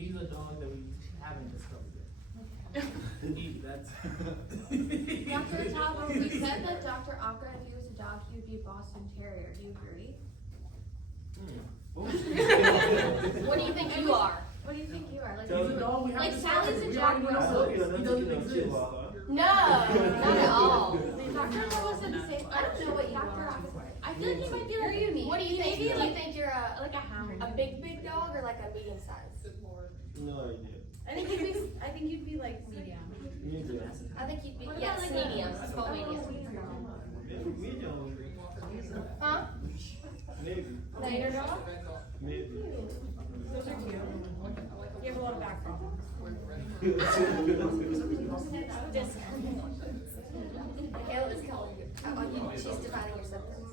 He's a dog that we haven't discovered yet. That's Dr. Tabo, we said that Dr. Akra, if he was a dog, he would be a Boston Terrier. Do you agree? What do you think you are? What do you think you are? Like, he's a dog we like haven't Sally's a discovered. We already jaguar. know this. He doesn't exist. No, not at all. Dr. Tabo said the same. I don't know what Dr. Akra. I feel like he might be like unique. What do you think? Maybe like think you're like a hound, a big dog, or like a medium size. No idea. I think you'd be like medium. Medium. I think you'd be What yes, about, like, medium. It's called medium. Maybe medium. Huh? Maybe. Later dog? Maybe. Those are cute. You have a lot of back problems. Michaela was calling you. She's dividing your symptoms.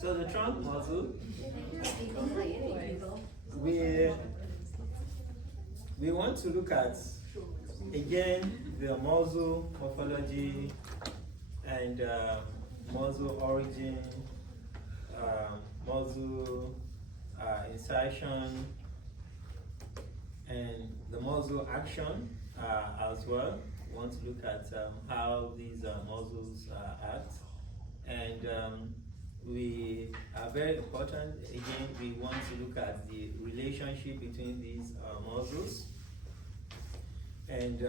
So the trunk muscle, Anyway. we want to look at again the muscle morphology and muscle origin, muscle insertion, and the muscle action as well. We want to look at how these muscles act, and we are very important. Again, we want to look at the relationship between these muscles. And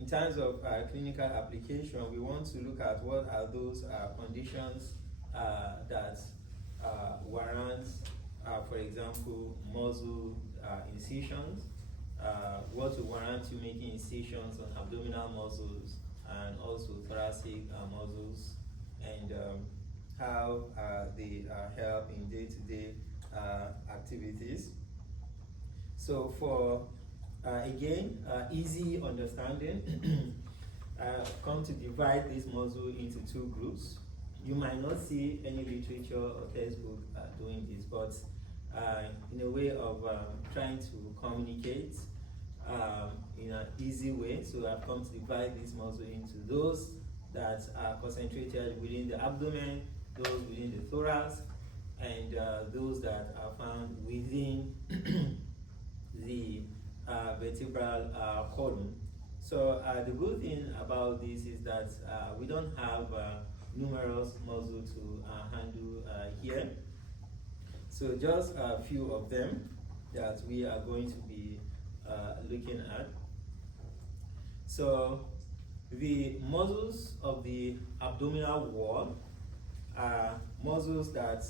in terms of clinical application, we want to look at what are those conditions that warrant, for example, muscle incisions, what will warrant you making incisions on abdominal muscles and also thoracic muscles, and how they help in day-to-day activities. So for, again, easy understanding, come to divide this muscle into two groups. You might not see any literature or textbook doing this, but in a way of trying to communicate in an easy way, so I've come to divide this muscle into those that are concentrated within the abdomen, those within the thorax, and those that are found within the vertebral column. So the good thing about this is that we don't have numerous muscles to handle here. So just a few of them that we are going to be looking at. So the muscles of the abdominal wall are muscles that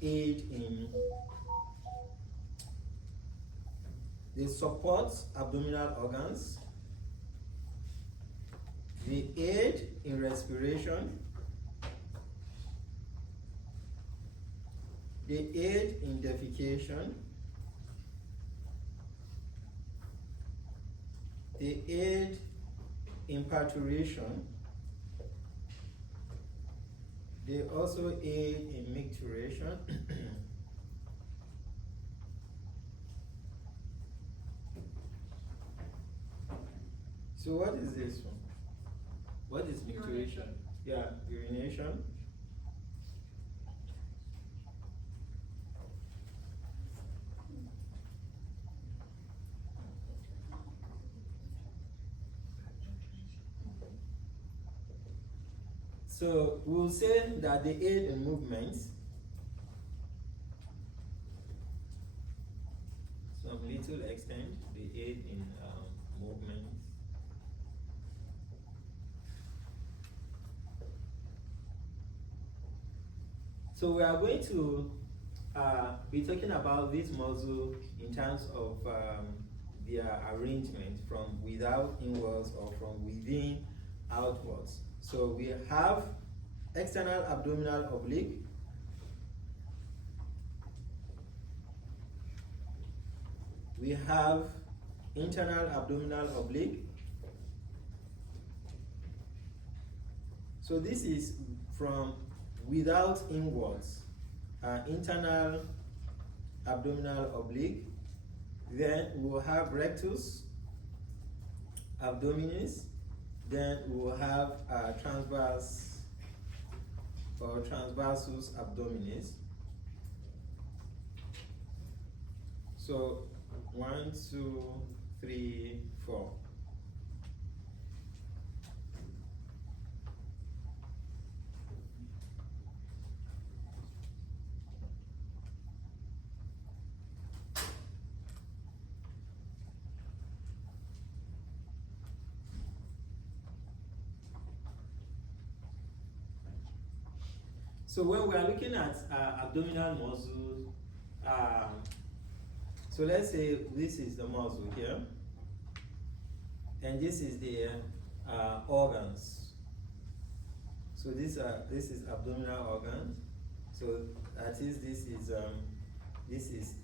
aid in, they support abdominal organs, they aid in respiration, they aid in defecation, they aid in parturition, they also aid in micturition. So what is this one? What is micturition? Yeah, urination. So we'll say that they aid in movement. Some little extent, they aid in movement. So we are going to be talking about this muscle in terms of their arrangement from without inwards or from within outwards. So we have external abdominal oblique, we have internal abdominal oblique. So this is from without inwards, internal abdominal oblique. Then we will have rectus abdominis. Then we will have transverse or transversus abdominis. So 1, 2, 3, 4. So when we are looking at abdominal muscles, so let's say this is the muscle here, and this is the organs. So this is abdominal organs. So that is this is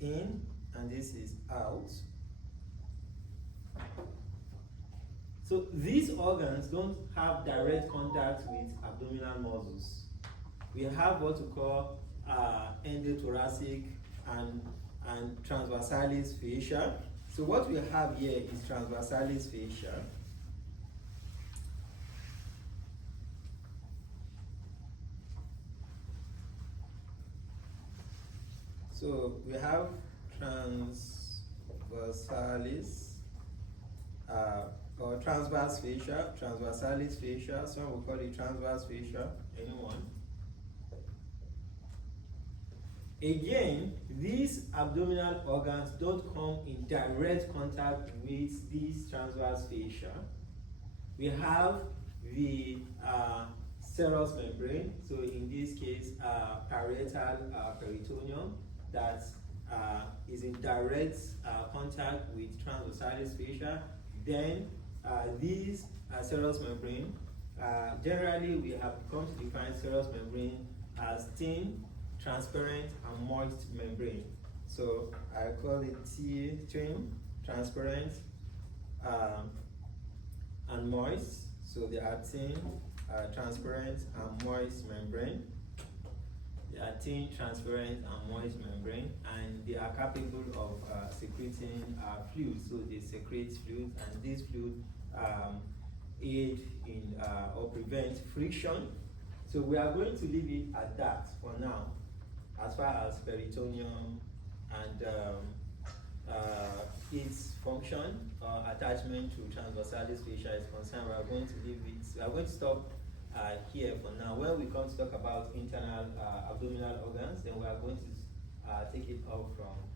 in and this is out. So these organs don't have direct contact with abdominal muscles. We have what we call endothoracic and transversalis fascia. So what we have here is transversalis fascia. So we have transversalis or transverse fascia, transversalis fascia. Some will call it transverse fascia. Anyone? Again, these abdominal organs don't come in direct contact with this transverse fascia. We have the serous membrane, so in this case, parietal peritoneum, that is in direct contact with transversalis fascia. Then these serous membrane, generally we have come to define serous membrane as thin, transparent, and moist membrane. So I call it thin, transparent, and moist. So they are thin, transparent, and moist membrane. They are thin, transparent, and moist membrane, and they are capable of secreting fluid. So they secrete fluid, and this fluid aid in or prevent friction. So we are going to leave it at that for now, as far as peritoneum and its function or attachment to transversalis fascia is concerned. We are going to leave it. We are going to stop here for now. When we come to talk about internal abdominal organs, then we are going to take it off from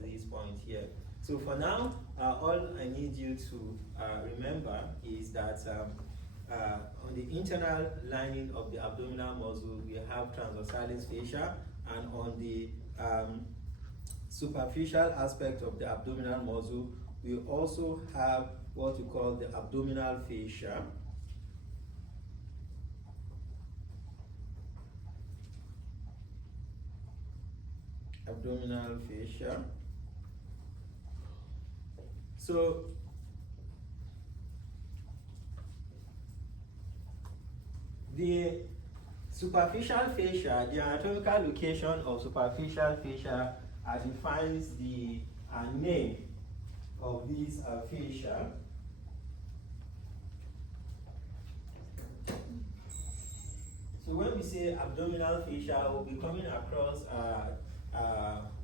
this point here. So for now, all I need you to remember is that on the internal lining of the abdominal muscle, we have transversalis fascia, and on the superficial aspect of the abdominal muscle, we also have what we call the abdominal fascia. Abdominal fascia. So the superficial fascia, the anatomical location of superficial fascia defines the name of this fascia. So when we say abdominal fascia, we'll be coming across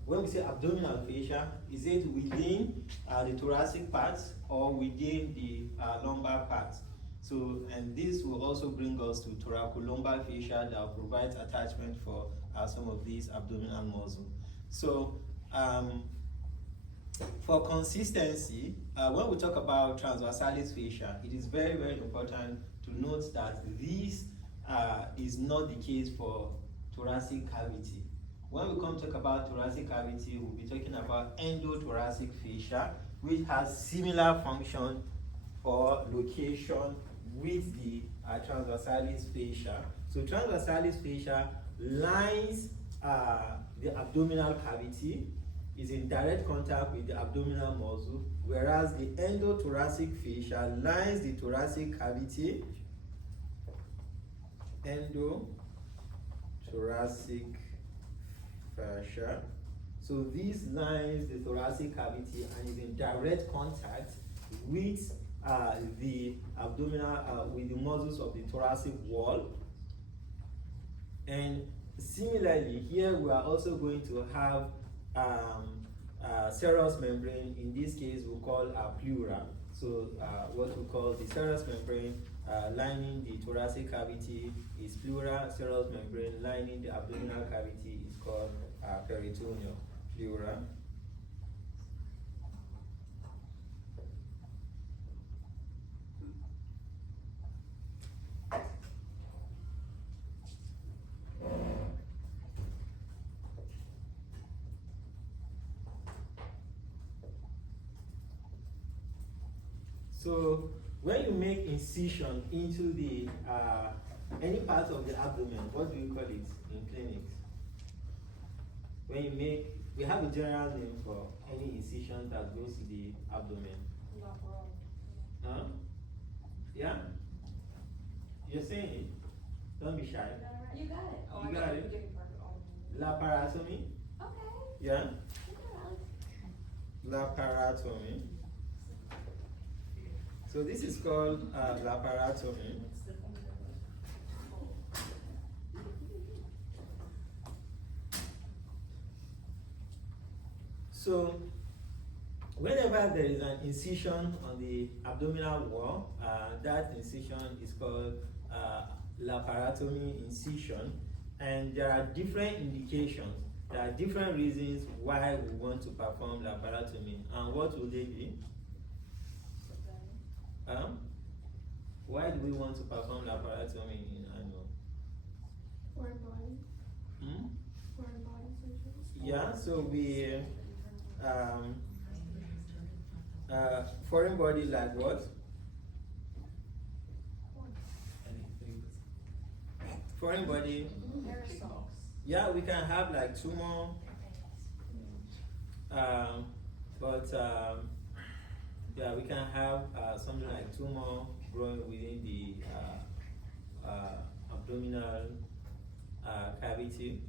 when we say abdominal fascia, is it within the thoracic part or within the lumbar part? So, and this will also bring us to thoracolumbar fascia that provides attachment for some of these abdominal muscles. So, for consistency, when we talk about transversalis fascia, it is very, very important to note that this is not the case for thoracic cavity. When we come to talk about thoracic cavity, we'll be talking about endothoracic fascia, which has similar function or location with the transversalis fascia. So transversalis fascia lines the abdominal cavity, is in direct contact with the abdominal muscle, whereas the endothoracic fascia lines the thoracic cavity. Endothoracic fascia. So this lines the thoracic cavity and is in direct contact with the abdominal, with the muscles of the thoracic wall. And similarly, here we are also going to have serous membrane. In this case, we call a pleura. So what we call the serous membrane lining the thoracic cavity is pleura. Serous membrane lining the abdominal cavity is called peritoneal pleura. So when you make incision into the any part of the abdomen, what do you call it in clinics? When you make, we have a general name for any incision that goes to the abdomen. Huh? Yeah? You're saying it? Don't be shy. You got it. Oh, You I got got it. the beginning part, but all. Laparotomy? Okay. Yeah? You got it. Laparotomy. So this is called laparotomy. So whenever there is an incision on the abdominal wall, that incision is called laparotomy incision, and there are different indications. There are different reasons why we want to perform laparotomy, and what will they be? Why do we want to perform laparotomy in animal? Foreign body. Hmm? Foreign body surgery. Yeah, so we foreign body like what? Foreign body. Aerosols. Yeah, we can have like tumor, but yeah, we can have something like tumor growing within the abdominal cavity.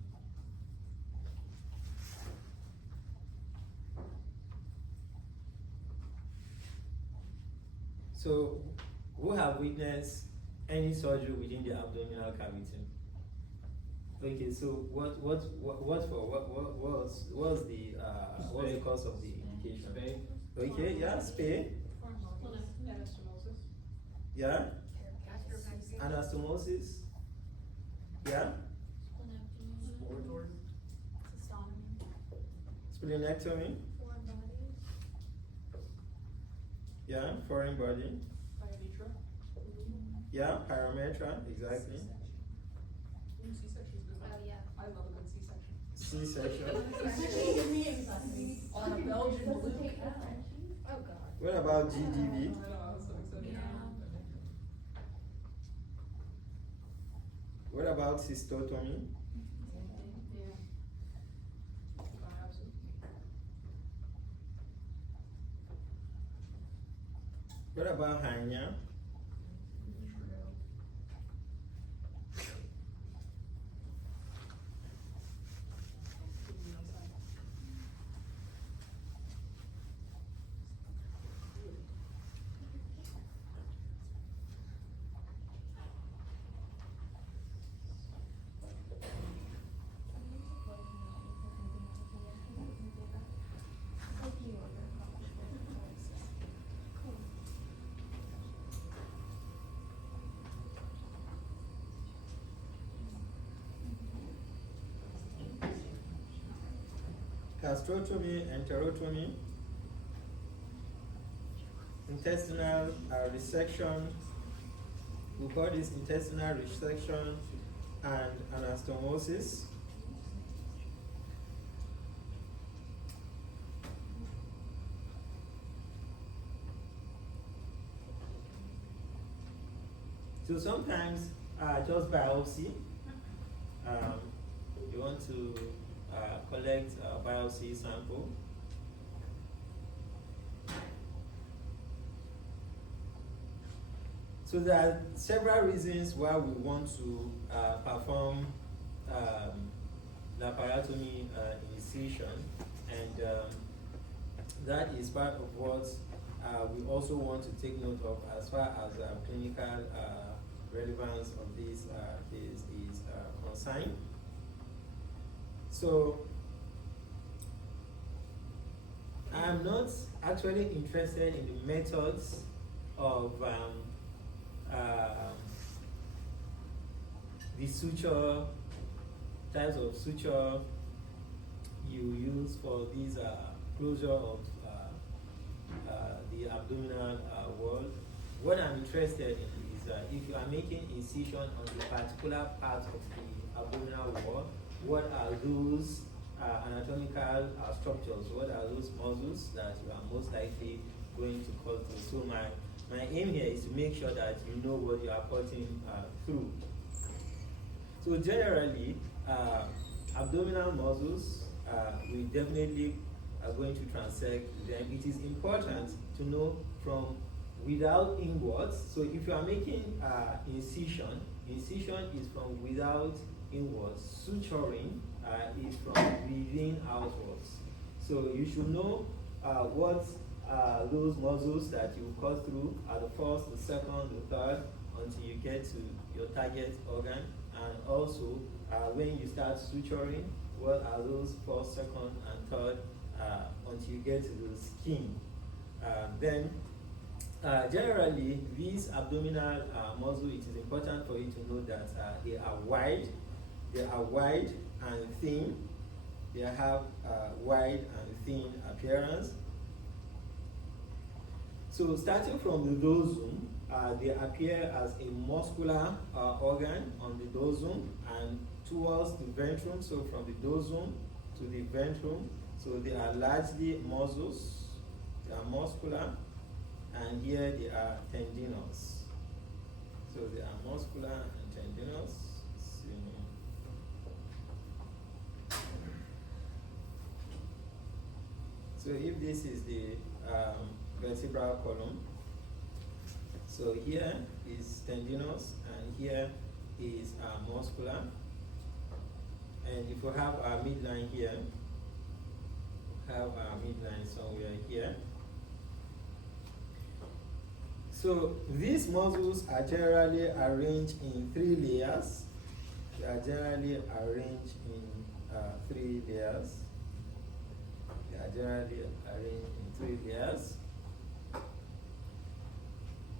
So, who have witnessed any surgery within the abdominal cavity? Okay, so what's the cause of the indication? Spay. Okay, yeah, spay. Anastomosis. Yeah. Anastomosis. Yeah. Exploratory. Splenectomy. Foreign body. Yeah. Foreign body. Pyometra. Yeah. Pyrometra. Exactly. C-section is good. Oh, yeah. I love a good C-section. C-section. On a Belgian blue. Oh, God. What about GDV? I know, I was so excited. What about cystotomy? Biopsy. What about hernia? Gastrotomy, enterotomy, intestinal resection. We call this intestinal resection and anastomosis. So sometimes just biopsy. You want to collect a biopsy sample. So there are several reasons why we want to perform laparotomy incision, and that is part of what we also want to take note of as far as clinical relevance of this is concerned. So I'm not actually interested in the methods of the suture, types of suture you use for these closure of the abdominal wall. What I'm interested in is if you are making incision on the particular part of the abdominal wall, what are those anatomical structures, what are those muscles that you are most likely going to cut through. So my aim here is to make sure that you know what you are cutting through. So generally, abdominal muscles, we definitely are going to transect them. It is important to know from without inwards. So if you are making incision is from without inwards. Suturing is from within outwards. So you should know what those muscles that you cut through are the first, the second, the third, until you get to your target organ. And also, when you start suturing, what are those first, second, and third until you get to the skin. Then, generally, these abdominal muscles, it is important for you to know that they are wide and thin. They have wide and thin appearance. So starting from the dorsum, they appear as a muscular organ on the dorsum and towards the ventrum. So from the dorsum to the ventrum, so they are largely muscles. They are muscular, and here they are tendinous. So they are muscular and tendinous. So if this is the vertebral column, so here is tendinous and here is muscular. And if you have our midline here, have our midline somewhere here. So these muscles are generally arranged in 3 layers. They are generally arranged in 3 layers. They are generally arranged in 3 layers.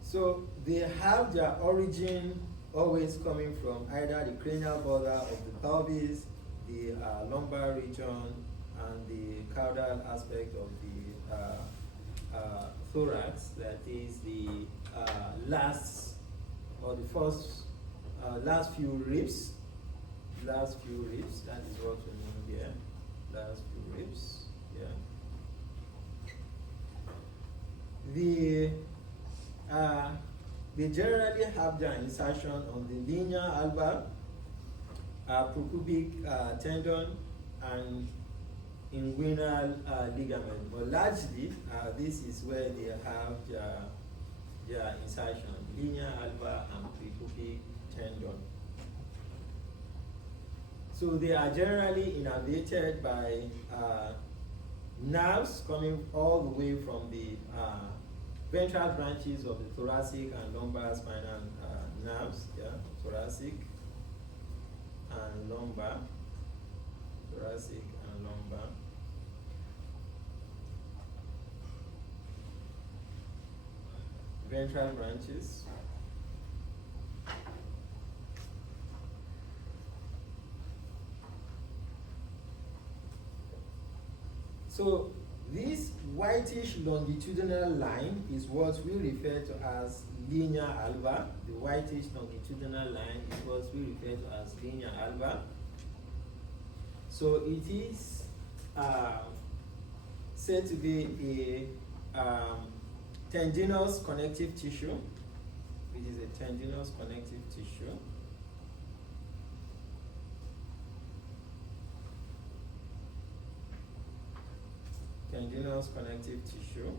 So they have their origin always coming from either the cranial border of the pelvis, the lumbar region, and the caudal aspect of the thorax, that is the last or the first last few ribs. That is what we mean here. Last few ribs. Yeah. They generally have their insertion on the linea alba, procubic tendon, and inguinal ligament. But largely, this is where they have their insertion, linea alba and procubic tendon. So they are generally innervated by nerves coming all the way from the ventral branches of the thoracic and lumbar spinal nerves, thoracic and lumbar, ventral branches. So this whitish longitudinal line is what we refer to as linea alba. The whitish longitudinal line is what we refer to as linea alba. So it is said to be a tendinous connective tissue. It is a tendinous connective tissue. Tendinous connective tissue.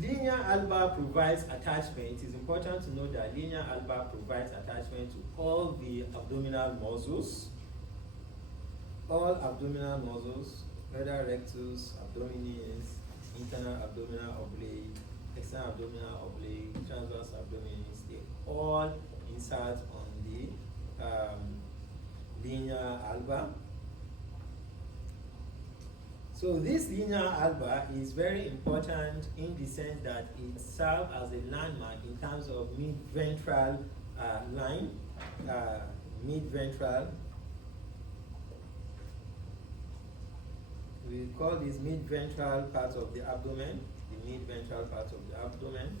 Linea alba provides attachment. It is important to know that linea alba provides attachment to all the abdominal muscles. All abdominal muscles, whether rectus, abdominis, internal abdominal oblique, external abdominal oblique, transverse abdominis, they all insert on the linea alba. So this linea alba is very important in the sense that it serves as a landmark in terms of mid-ventral line, mid-ventral. We call this mid-ventral part of the abdomen, the mid-ventral part of the abdomen.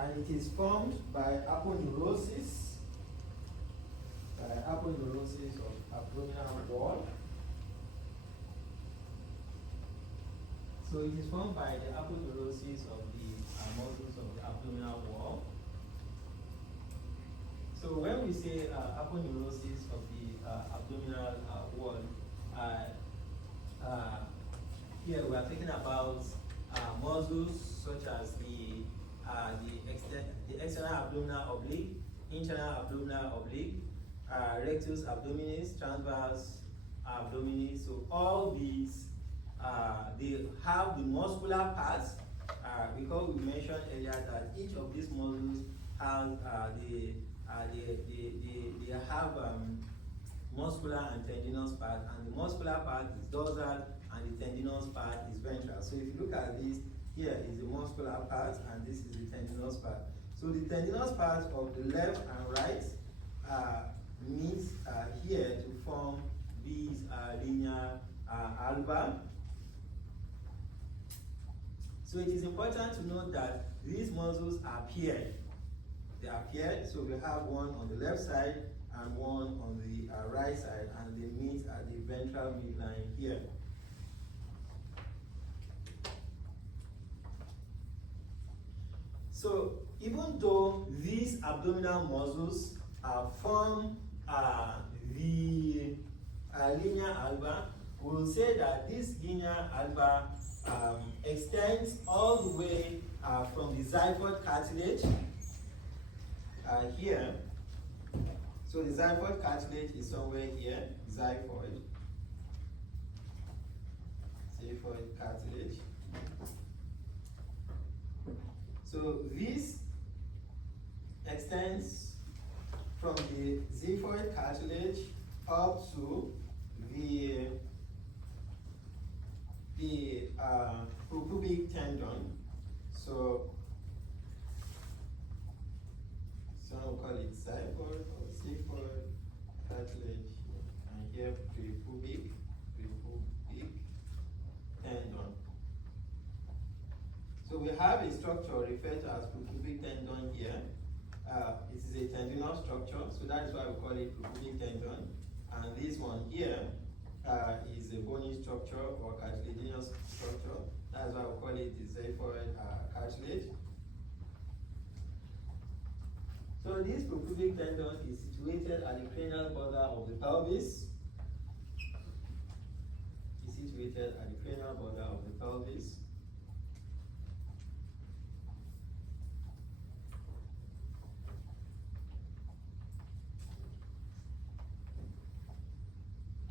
And it is formed by aponeurosis of abdominal wall. So it is formed by the aponeurosis of the muscles of the abdominal wall. So when we say aponeurosis of the abdominal wall, here we are talking about muscles such as the external abdominal oblique, internal abdominal oblique, rectus abdominis, transverse abdominis. So all these they have the muscular parts, because we mentioned earlier that each of these muscles has they have muscular and tendinous part, and the muscular part is dorsal and the tendinous part is ventral. So if you look at this, here is the muscular part and this is the tendinous part. So the tendinous part of the left and right meet here to form these linea alba. So it is important to note that these muscles are paired. They are paired, so we have one on the left side and one on the right side, and they meet at the ventral midline here. So even though these abdominal muscles form the linea alba, we'll say that this linea alba extends all the way from the xiphoid cartilage here. So the xiphoid cartilage is somewhere here, xiphoid cartilage. So this extends from the xiphoid cartilage up to the propubic tendon. So some will call it xiphoid or xiphoid cartilage, and here prepubic tendon. So we have a structure referred to as prepubic tendon here. It is a tendinous structure, so that is why we call it prepubic tendon. And this one here is a bony structure or cartilaginous structure. That is why we call it the xiphoid cartilage. So this prepubic tendon is situated at the cranial border of the pelvis. It's situated at the cranial border of the pelvis.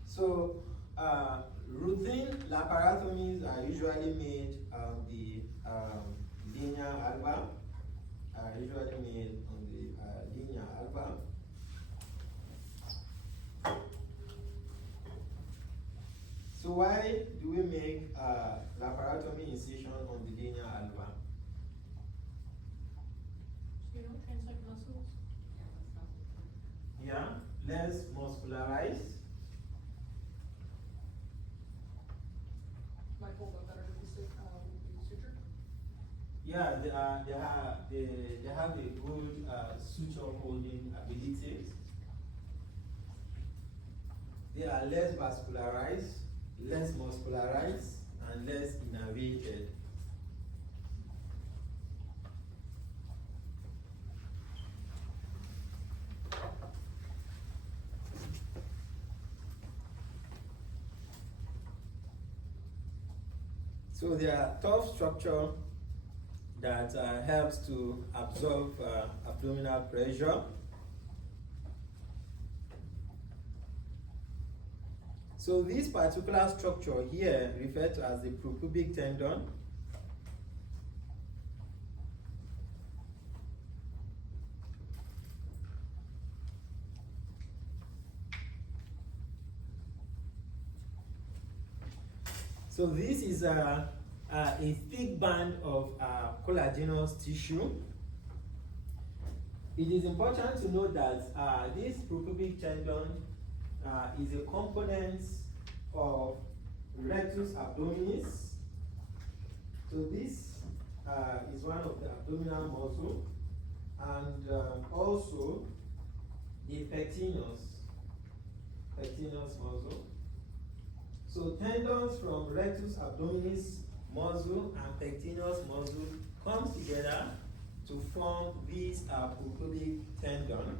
So routine laparotomies are usually made on the linea alba. So why do we make laparotomy incision on the linea alba? You know, translate muscles. Yeah, less muscularized. Might hold up better with the suture. Yeah, they have a good suture holding ability. They are less vascularized, less muscularized, and less innervated. So they are tough structure that helps to absorb abdominal pressure. So this particular structure here referred to as the propubic tendon. So So this is a thick band of collagenous tissue. It is important to note that this propubic tendon is a component of rectus abdominis. So this is one of the abdominal muscle, and also the pectineus muscle. So tendons from rectus abdominis muscle and pectineus muscle come together to form this propubic tendon.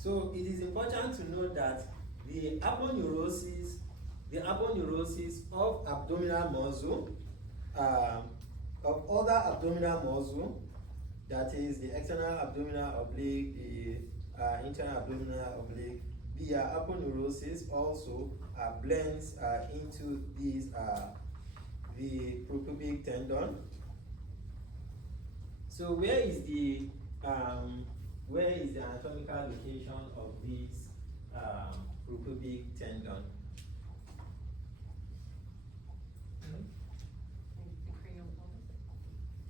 So it is important to note that the aponeurosis of abdominal muscle, of other abdominal muscle, that is the external abdominal oblique, the internal abdominal oblique, the aponeurosis also blends into these the propubic tendon. So where is the anatomical location of this propubic tendon?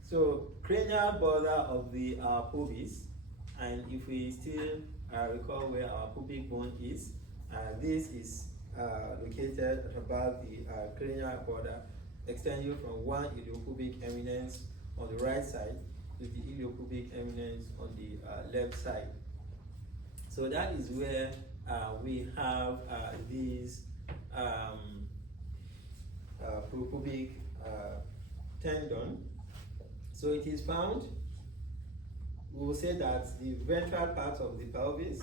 So cranial border of the pubis, and if we still recall where our pubic bone is, this is located at about the cranial border, extending from one iliopubic eminence on the right side to the iliopubic eminence on the left side. So that is where we have these propubic tendon. So it is found, we will say that the ventral part of the pelvis,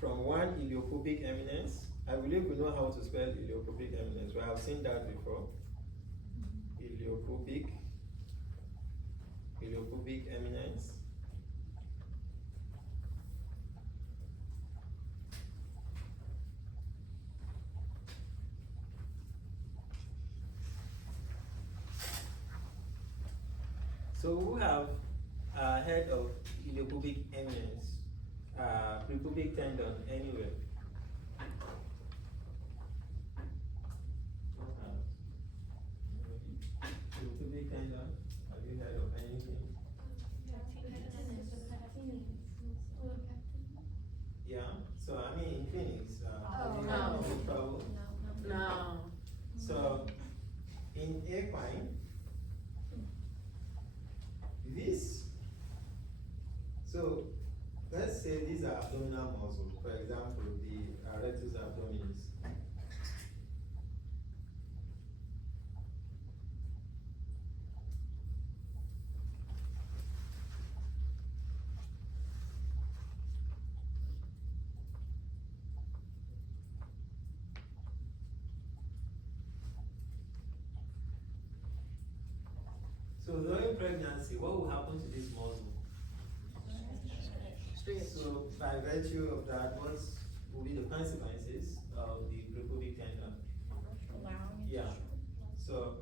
from one iliopubic eminence. I believe we know how to spell iliopubic eminence. We have seen that before. Iliopubic eminence. So we have heard of iliopubic eminence, prepubic tendon anywhere. Iliopubic tendon, have you heard of anything? Yeah, so I mean in clinics, have you had any trouble? No. So in equine, this, so let's say these are abdominal muscles, for example, the rectus abdominis. So during pregnancy, what will happen to this muscle? So by virtue of that, what will be the consequences of the prepubic tendon? Yeah. So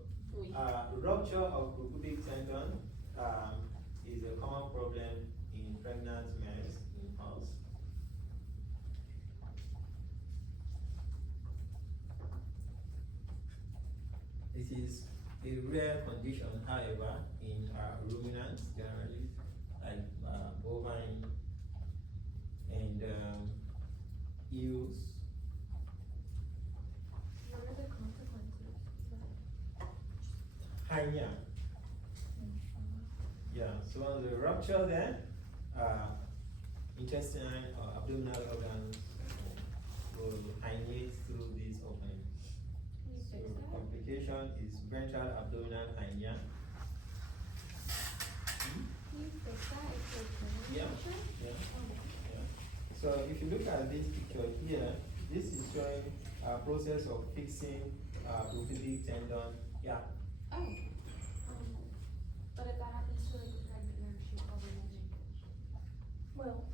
rupture of prepubic tendon is a common problem in pregnant men in house. This is a rare condition, however, in ruminants generally, like bovine and eels. What are the consequences? Hernia. Yeah, so on the rupture there, intestinal or abdominal organs will herniate through this opening. So complication is ventral abdominal hernia. Can you fix that if there's no Yeah. rupture? Yeah. Yeah. So if you look at this picture here, this is showing a process of fixing propubic tendon. Yeah. Oh. But if that happens to like a pregnant nurse, she probably won't make it. Well.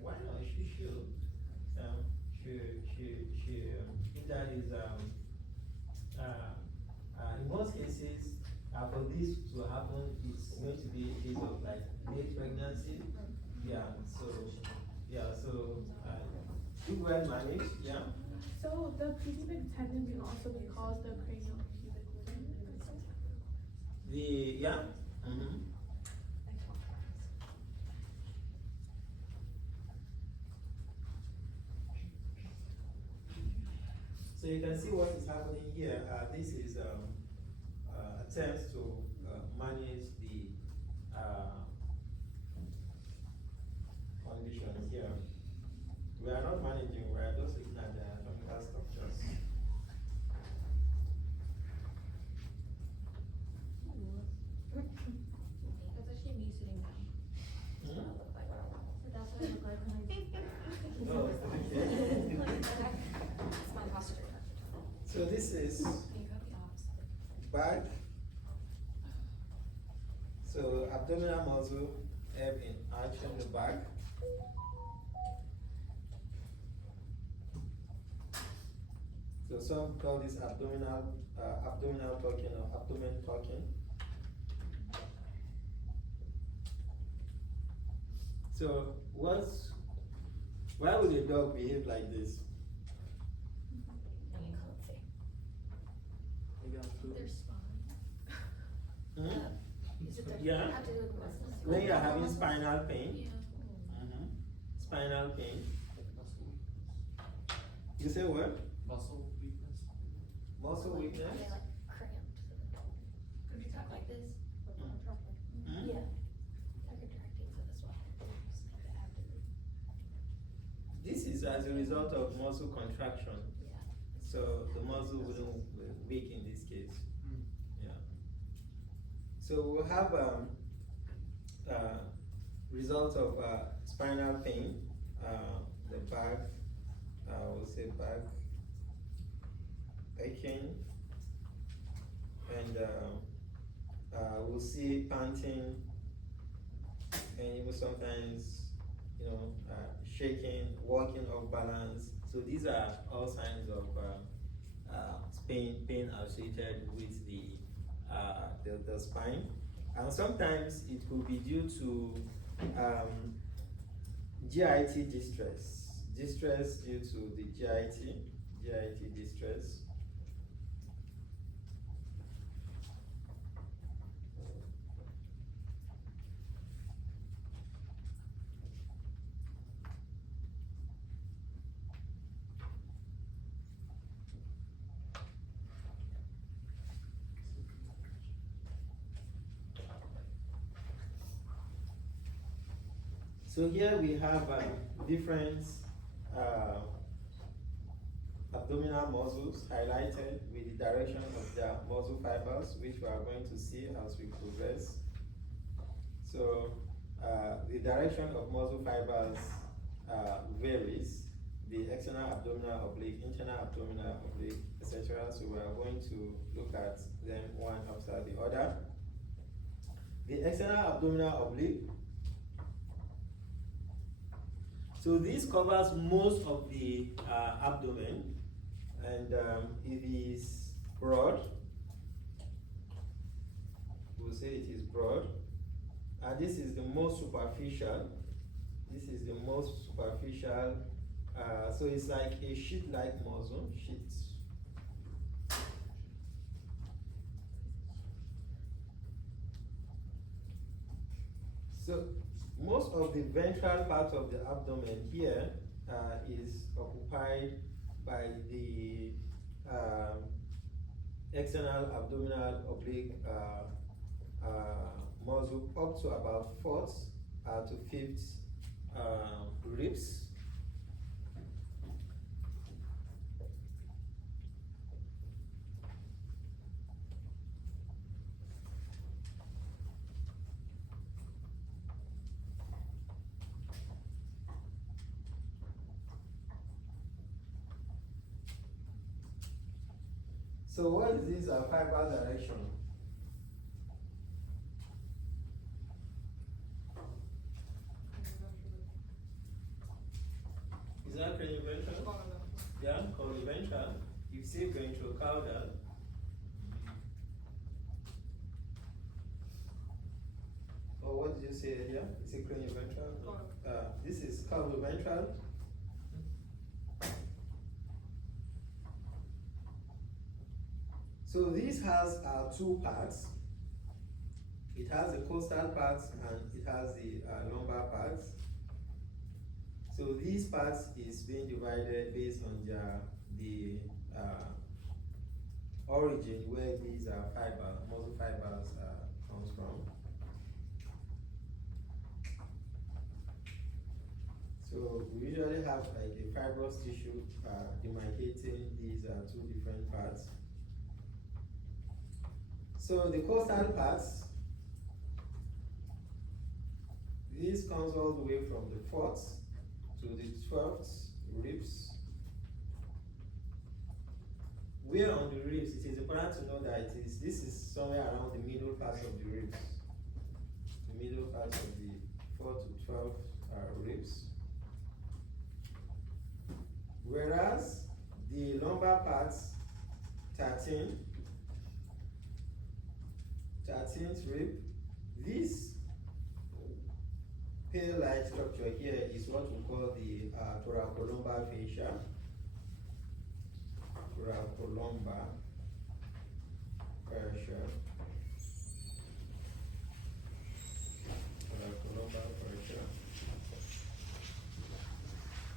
Why not? She should. If that is in most cases, for this to happen, it's going to be a case of like late pregnancy. Yeah, so if well managed, yeah. So the pubic tendon can also be called the cranial pubic ligament. Mm-hmm. So you can see what is happening here. This is attempts to manage the conditions here. We are not managing, we are just looking at the anatomical structures. That's actually me sitting down. That's what I look like. That's what I look like when I do. Oh, okay. It's my posture. So this is You go the opposite. back. So abdominal muscle have in action the back. So some call this abdominal talking or abdomen talking. So why would a dog behave like this? Maybe I'm food. Their spine. Hmm? Is it the, Yeah. have to do with muscles? When you are having spinal pain, Yeah. spinal pain. Muscle weakness. You say what? Muscle weakness. Muscle Are weakness. they like cramped? Could you talk like this? Hmm? Yeah. They're contracting so this one. This is as a result of muscle contraction. Yeah. So the muscle wouldn't weak in this case. Mm. Yeah. So we'll have result of spinal pain, the back, we'll say back aching, and we'll see panting, and even sometimes, shaking, walking off balance. So these are all signs of pain associated with the spine. And sometimes it could be due to GIT distress due to the GIT distress. So here we have different abdominal muscles highlighted with the direction of the muscle fibers, which we are going to see as we progress. So the direction of muscle fibers varies. The external abdominal oblique, internal abdominal oblique, etc. So we are going to look at them one after the other. The external abdominal oblique. So this covers most of the abdomen, and it is broad. We'll say it is broad. This is the most superficial. This is the most superficial. So it's like a sheet-like muscle. So most of the ventral part of the abdomen here is occupied by the external abdominal oblique muscle up to about 4th to 5th ribs. So what is this fiber direction? Is that cranio-ventral? Yeah, cranio-ventral. You say ventrocaudal. you see it here? You see cranioventral? This is curvoventral. So this has two parts. It has the costal parts and it has the lumbar parts. So these parts is being divided based on the origin where these muscle fibers comes from. So we usually have like a fibrous tissue demarcating these two different parts. So the costal parts, this comes all the way from the 4th to the 12th ribs. Where on the ribs, it is important to know that this is somewhere around the middle part of the ribs. The middle part of the 4 to 12 ribs. Whereas the lumbar parts, 13th rib, this pale light structure here is what we call the thoracolumbar fascia. Thoracolumbar fascia. Thoracolumbar fascia.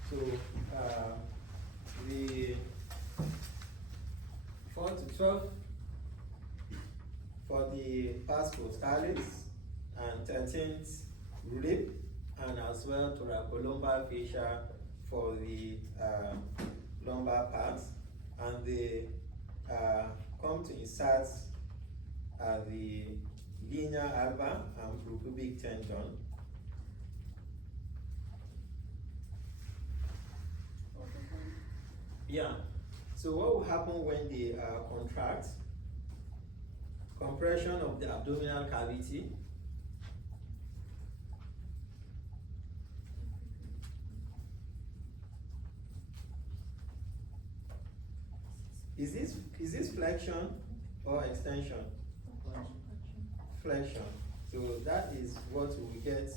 So the 4 to 12 for the pars costalis and 13th rib, and as well thoracolumbar fascia for the lumbar parts, and they come to insert the linea alba and propubic tendon. Yeah. So what will happen when they contract? Compression of the abdominal cavity. Is this flexion or extension? Flexion. So that is what we get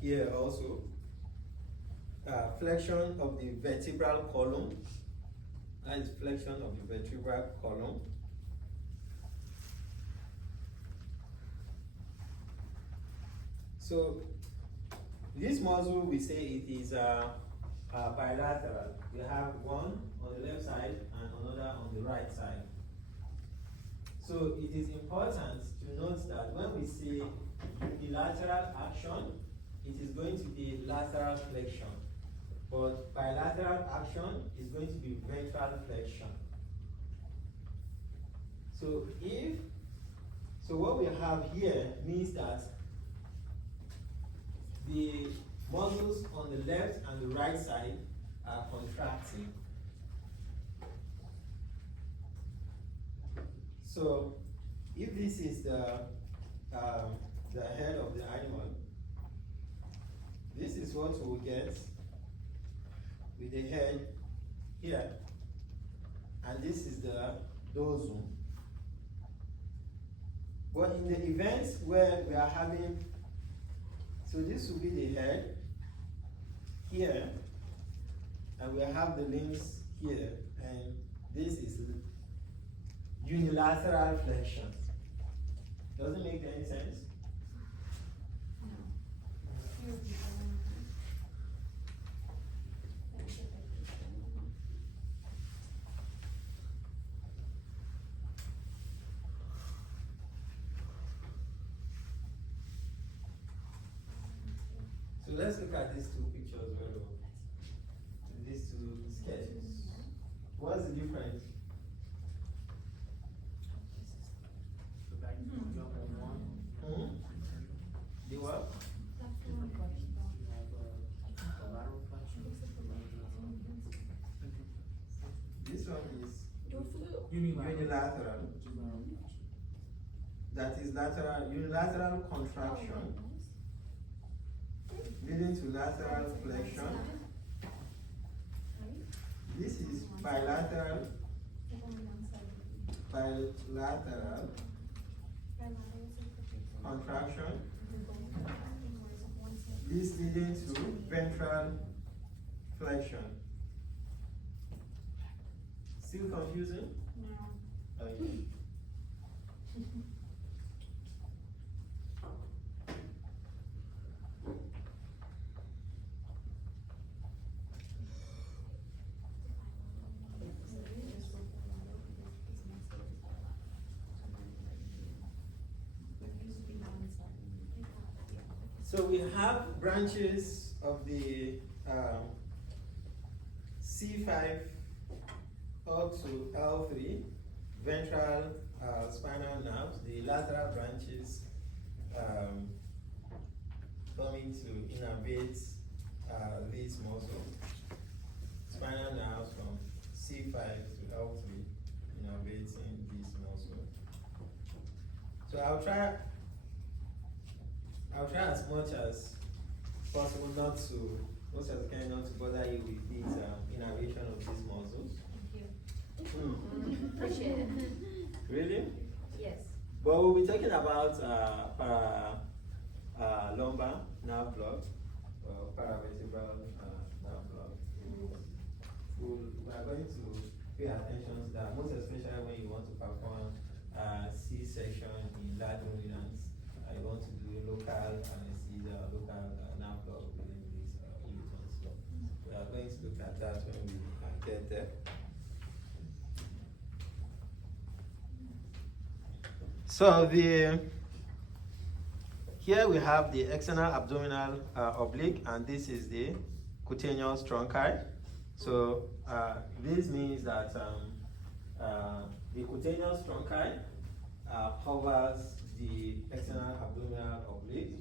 here also. Flexion of the vertebral column. That is flexion of the vertebral column. So this muscle, we say it is bilateral. We have one on the left side and another on the right side. So it is important to note that when we say unilateral action, it is going to be lateral flexion. But bilateral action is going to be ventral flexion. So what we have here means that the muscles on the left and the right side are contracting. So if this is the head of the animal, this is what we'll get with the head here, and this is the dorsum. But in the event where we are having, so this will be the head here, and we have the limbs here, and this is unilateral flexion. Doesn't make any sense? So let's look at these two pictures very well. These two sketches. What's the difference? The back up on one. The what? You have a lateral flexion. This one is Unilateral. unilateral. That is lateral, unilateral contraction leading to lateral flexion. This is bilateral contraction this leading to ventral flexion. Still confusing? No. Okay. So we have branches of the C5 up to L3, ventral spinal nerves, the lateral branches coming to innervate this muscle. Spinal nerves from C5 to L3, innervating this muscle. So I'll try as much as possible not to, most of the time, not to bother you with this innervation of these muscles. Thank you. Appreciate it. Really? Yes. But we'll be talking about lumbar nerve block, paravertebral nerve block. We are going to pay attention to that, most especially when you want to perform C-section in large ruminants. You want to do local anesthesia, local nerve block within these ureters. So we are going to look at that when we get there. So here we have the external abdominal oblique, and this is the cutaneous trunci. So this means that the cutaneous trunci covers the external abdominal oblique.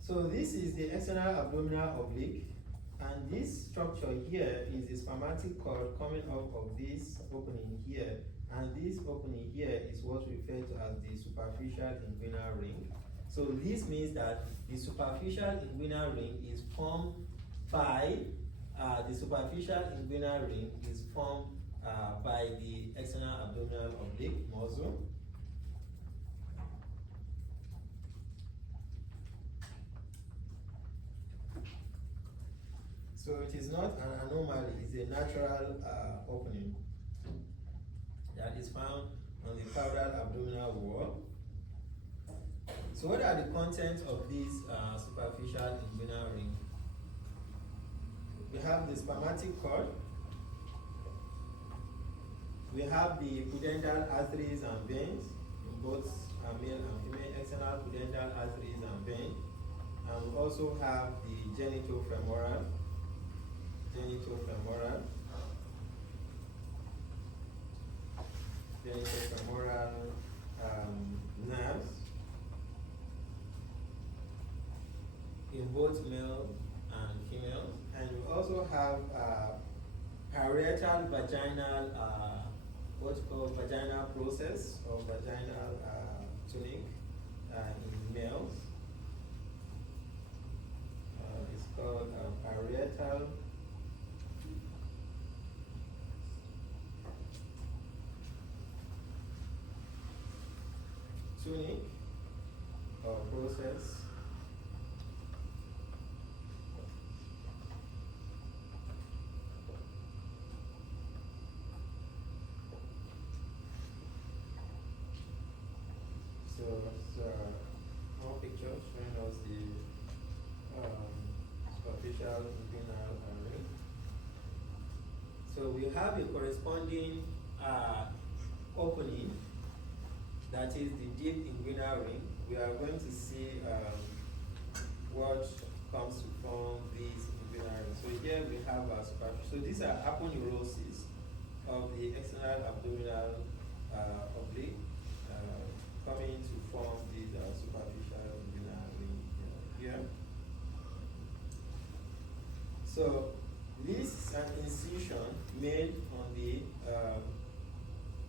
So this is the external abdominal oblique, and this structure here is the spermatic cord coming off of this opening here, and this opening here is what we refer to as the superficial inguinal ring. So this means that the superficial inguinal ring is formed by by the external abdominal oblique muscle. So it is not an anomaly, it's a natural opening that is found on the caudal abdominal wall. So what are the contents of this superficial inguinal ring? We have the spermatic cord, we have the pudendal arteries and veins, in both male and female, external pudendal arteries and veins, and we also have the genitofemoral nerves in both male and female, and we also have parietal vaginal what's called vaginal process or vaginal tunic in males. It's called parietal tunic or process. So more pictures showing us the superficial inguinal ring. So we have a corresponding opening, that is the deep inguinal ring. We are going to see what comes to form these inguinal rings. So here we have a superficial. So these are aponeuroses of the external abdominal oblique coming to form these superficial inguinal ring here. So this is an incision made on the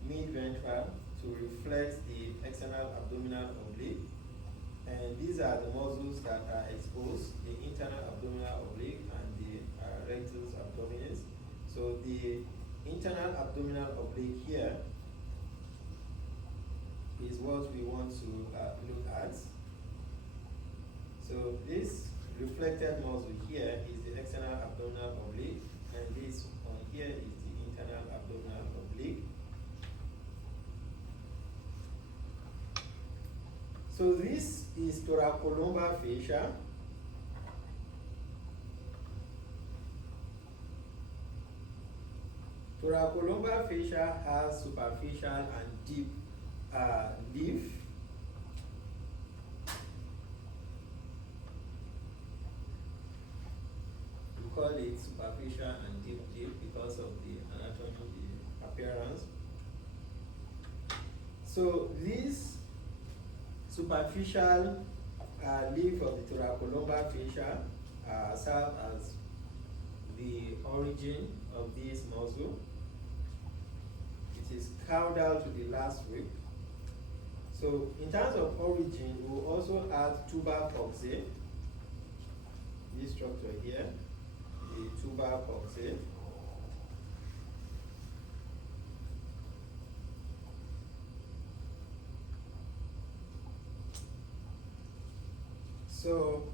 mid-ventral to reflect the external abdominal oblique, and these are the muscles that are exposed, the internal abdominal oblique and the rectus abdominis. So the internal abdominal oblique here is what we want to look at. So this reflected muscle here is the external abdominal oblique, and this one here is the internal abdominal oblique. So this is thoracolumbar fascia. Thoracolumbar fascia has superficial and deep leaf. We call it superficial and deep because of the anatomy, the appearance. So this superficial leaf of the thoracolumbar fascia serve as the origin of this muscle. It is caudal to the last rib. So in terms of origin, we will also add tuber coxae. This structure here, the tuber coxae. So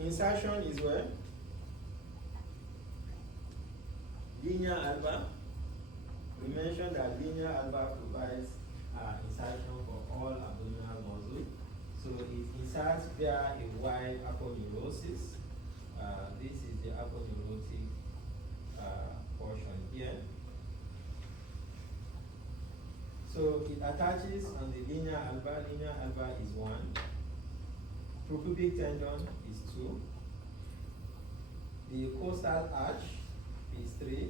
insertion is where? Linea alba. We mentioned that linea alba provides insertion for all abdominal muscle. So it inserts via a wide aponeurosis. This is the aponeurotic portion here. So it attaches on the linea alba. Linea alba is 1. Propubic tendon is 2. The costal arch is 3.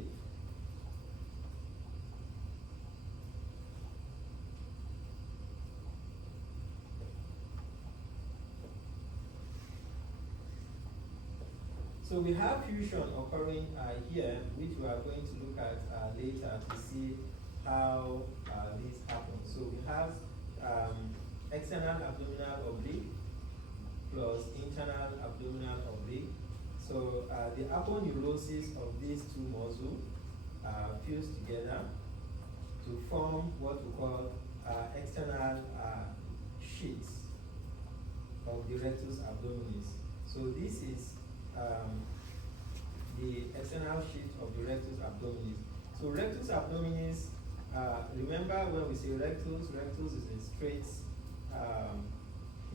So we have fusion occurring here, which we are going to look at later to see how this happens. So we have external abdominal oblique plus internal abdominal oblique. So the aponeurosis of these two muscles fuse together to form what we call external sheaths of the rectus abdominis. So this is the external sheath of the rectus abdominis. So rectus abdominis, remember when we say rectus, rectus is a straight,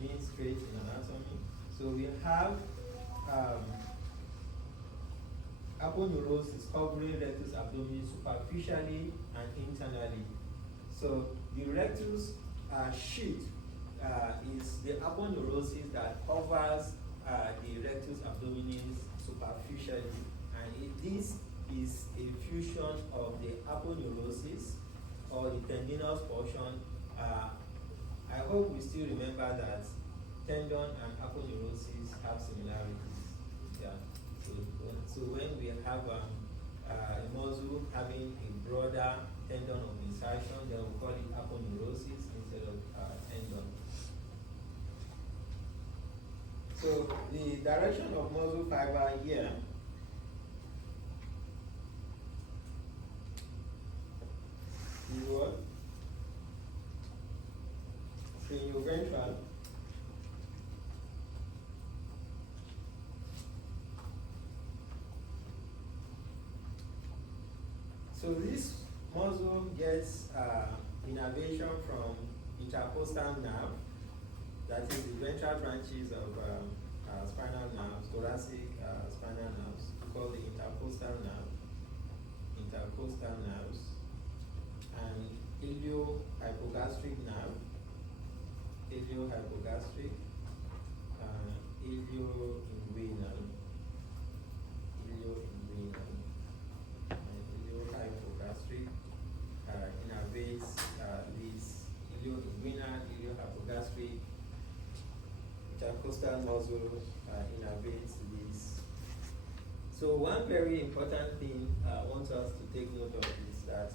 means straight in anatomy. So we have aponeurosis covering rectus abdominis superficially and internally. So the rectus sheath is the aponeurosis that covers the rectus abdominis superficially, and this is a fusion of the aponeurosis or the tendinous portion. I hope we still remember that tendon and aponeurosis have similarities. Yeah. So when we have a muscle having a broader tendon of insertion, then we call it aponeurosis instead of tendon. So the direction of muscle fiber here is what? Cranioventral. So this muscle gets innervation from intercostal nerve, that is the ventral branches of spinal nerves, thoracic spinal nerves, we call the intercostal nerves, and iliohypogastric nerve, iliohypogastric, ilioinguinal, and iliohypogastric innervates these ilioinguinal, iliohypogastric, intercostal muscles innervates these. So one very important thing I want us to take note of is that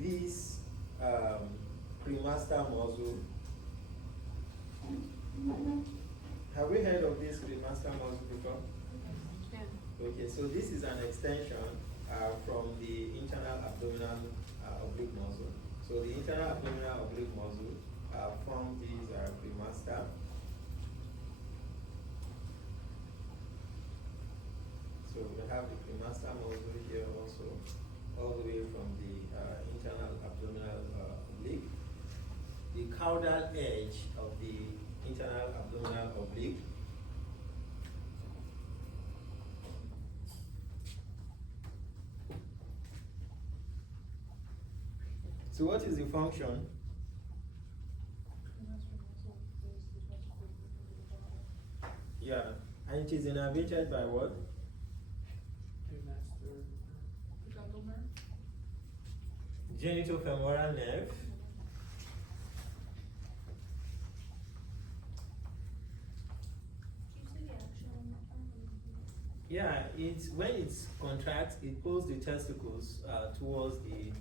this cremaster muscle, have we heard of this cremaster muscle before? Yeah. Okay, so this is an extension from the internal abdominal oblique muscle. So the internal abdominal oblique muscle form these cremaster. So we have the cremaster muscle here also, all the way from the internal abdominal oblique. The caudal edge of the internal abdominal oblique. So what is the function? Yeah, and it is innervated by what? Genitofemoral nerve. Yeah, it's when it contracts, it pulls the testicles towards the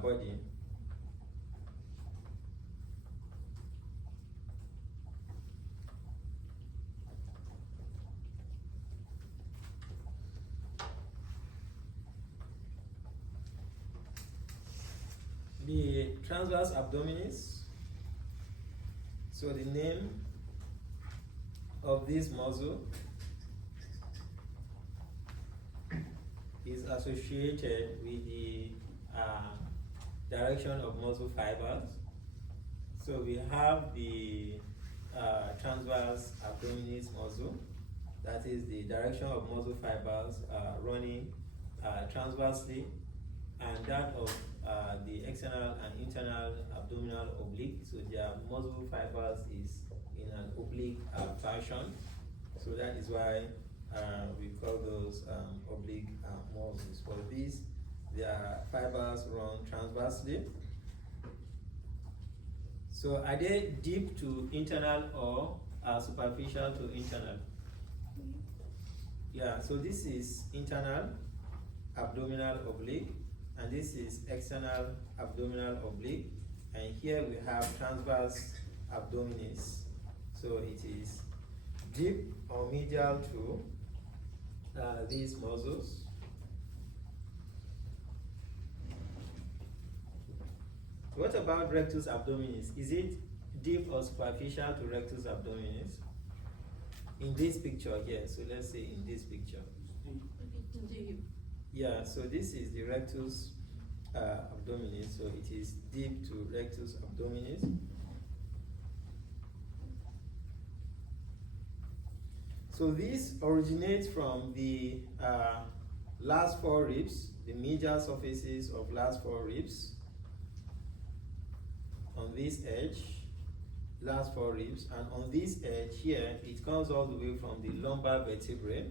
body. The transverse abdominis. So the name of this muscle is associated with the direction of muscle fibers. So we have the transverse abdominis muscle, that is the direction of muscle fibers running transversely, and that of the external and internal abdominal oblique. So their muscle fibers is in an oblique fashion. So that is why we call those oblique muscles. For these, their fibers run transversely. So are they deep to internal or superficial to internal? Yeah, so this is internal abdominal oblique, and this is external abdominal oblique, and here we have transverse abdominis. So it is deep or medial to these muscles. What about rectus abdominis? Is it deep or superficial to rectus abdominis? In this picture here, so let's say in this picture. Yeah, so this is the rectus abdominis, so it is deep to rectus abdominis. So this originates from the last four ribs, the medial surfaces of last four ribs. On this edge, last four ribs, and on this edge here, it comes all the way from the lumbar vertebrae,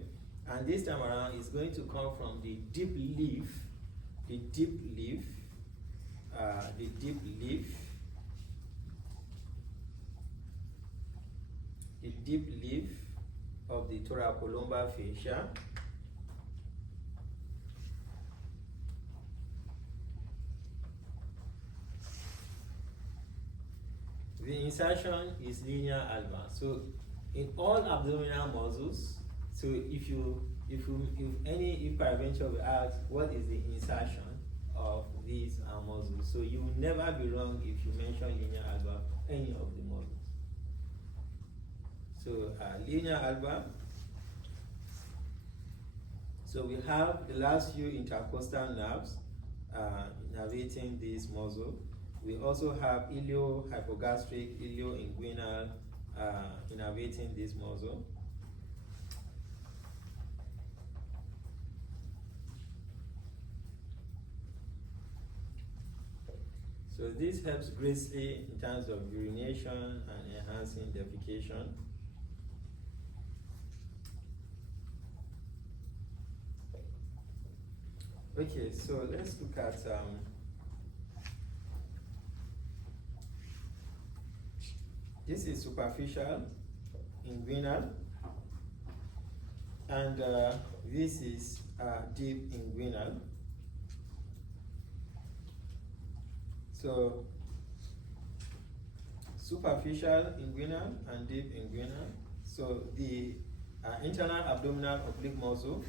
and this time around it's going to come from the deep leaf, the deep leaf, the deep leaf, the deep leaf of the thoracolumbar fascia. The insertion is linear alba. So in all abdominal muscles, so if any peradventure will ask what is the insertion of these muscles, so you will never be wrong if you mention linear alba any of the muscles. So linear alba. So we have the last few intercostal nerves innervating this muscle. We also have ilio-hypogastric, ilio-inguinal innervating this muscle. So this helps greatly in terms of urination and enhancing defecation. Okay, so let's look at this is superficial, inguinal, and this is deep inguinal. So superficial inguinal and deep inguinal. So the internal abdominal oblique muscle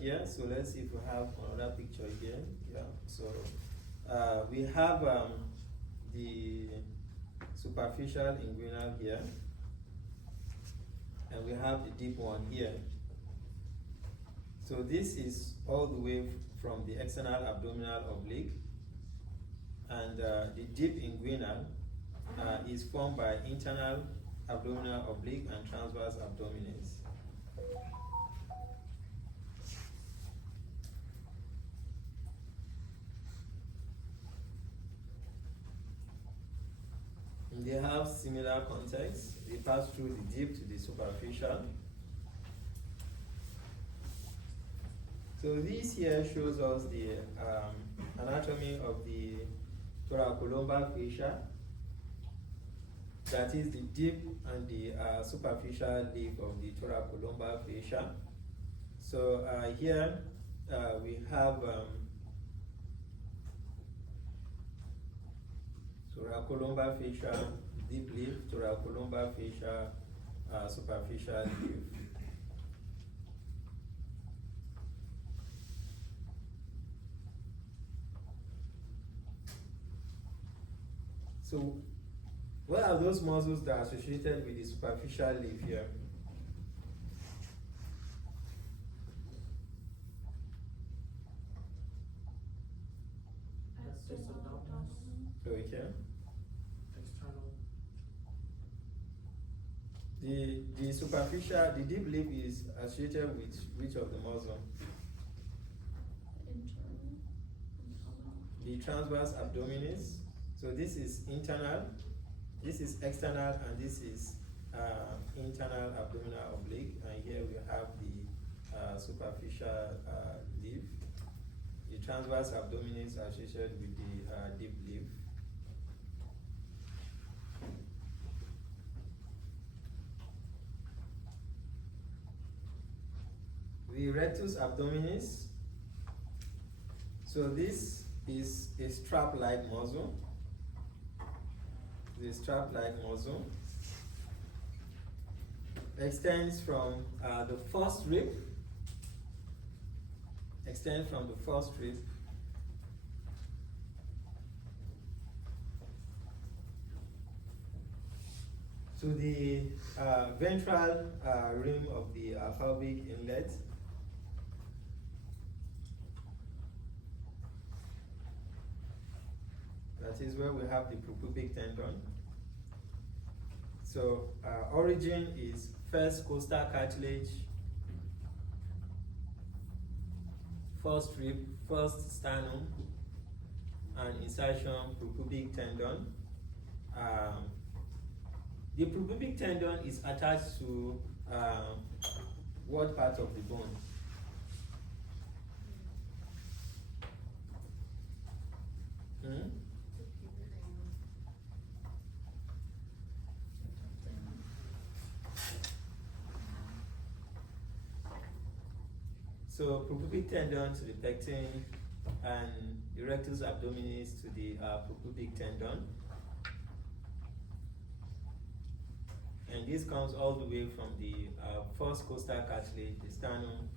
here. So let's see if we have another picture here. Yeah. So we have the superficial inguinal here, and we have the deep one here. So this is all the way from the external abdominal oblique, and the deep inguinal is formed by internal abdominal oblique and transverse abdominis. And they have similar contexts. They pass through the deep to the superficial. So this here shows us the anatomy of the thoracolumbar fascia. That is the deep and the superficial leaf of the thoracolumbar fascia. So here we have thoracolumbar fascia, deep leaf, thoracolumbar fascia, superficial leaf. So, what are those muscles that are associated with the superficial leaf here? That's just abdominal, Okay. external. The superficial, the deep leaf is associated with which of the muscle? The transverse abdominis. So this is internal, this is external, and this is internal abdominal oblique. And here we have the superficial leaf. The transverse abdominis are associated with the deep leaf. The rectus abdominis. So this is a strap-like muscle. The strap-like muscle extends from the first rib. Extends from the first rib to the ventral rim of the pelvic inlet. That is where we have the prepubic tendon. So origin is first costal cartilage, first rib, first sternum, and insertion prepubic tendon. The prepubic tendon is attached to what part of the bone? So prepubic tendon to the pecten, and the rectus abdominis to the prepubic tendon. And this comes all the way from the first costal cartilage, the sternum,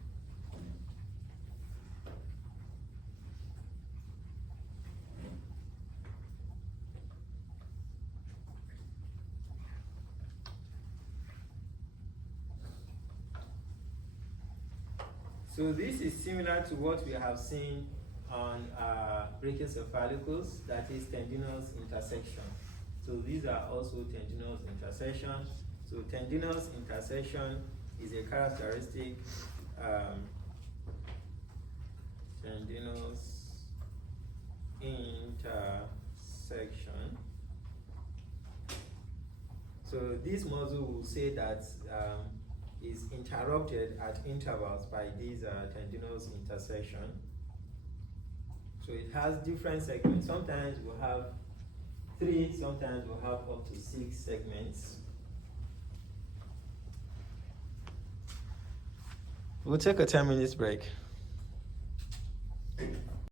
so this is similar to what we have seen on brachiocephalicus, that is tendinous intersection. So these are also tendinous intersections. So tendinous intersection is a characteristic tendinous intersection. So this muscle will say that is interrupted at intervals by this tendinous intersection. So it has different segments. Sometimes we'll have 3, sometimes we'll have up to 6 segments. We'll take a 10 minutes break.